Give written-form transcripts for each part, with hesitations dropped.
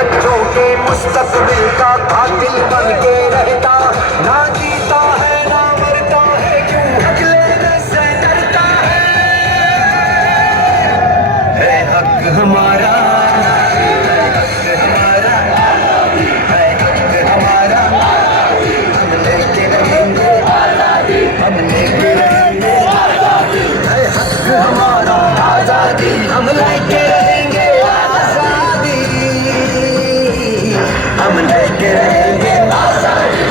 बच्चों के मुस्तकबिल का कातिल बन के रहता, ना जीता है ना मरता है, क्यों हक लेने से डरता है हक हमारा, है हक हमारा, है हक हमारा, हम लेके रहेंगे आजादी, हम लेके रहेंगे आजादी, है हक हमारा आजादी, हम लेके रहेंगे आजादी, हम लेके रहेंगे आजादी।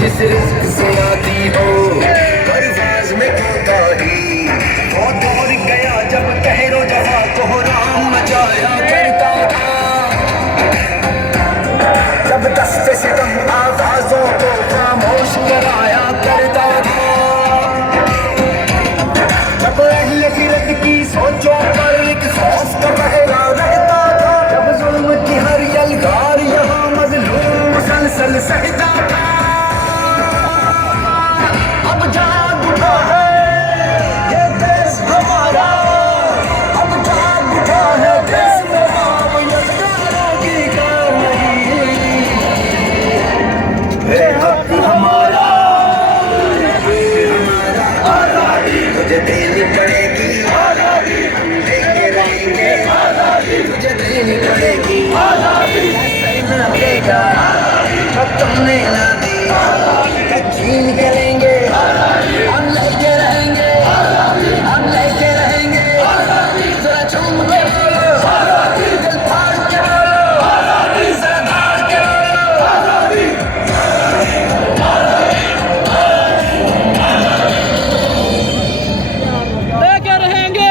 जिस रिस्क से आती हो परवाज़ में कोताही, वो दौर गया जब कहरो जवा कोहराम मचाया करता था, जब दस्ते से कम आवाज़ों को खामोश कराया करता था, जब अहले फिरक की सोचों पर एक खौफ का पहरा रहता था, जब जुल्म की हर यलगार यहाँ मजलूम मुसलसल सहता था। अब जाग उठा है ये देश हमारा, अब जाग उठा है देश तमाम यलगारों की काम नहीं, है हक हमारा, आजादी तुझे देनी पड़ेगी, आजादी लेके रहेंगे आजादी, तुझे देनी पड़ेगी आजादी, ऐसे न देगा तो तुमने ना दी, छीन के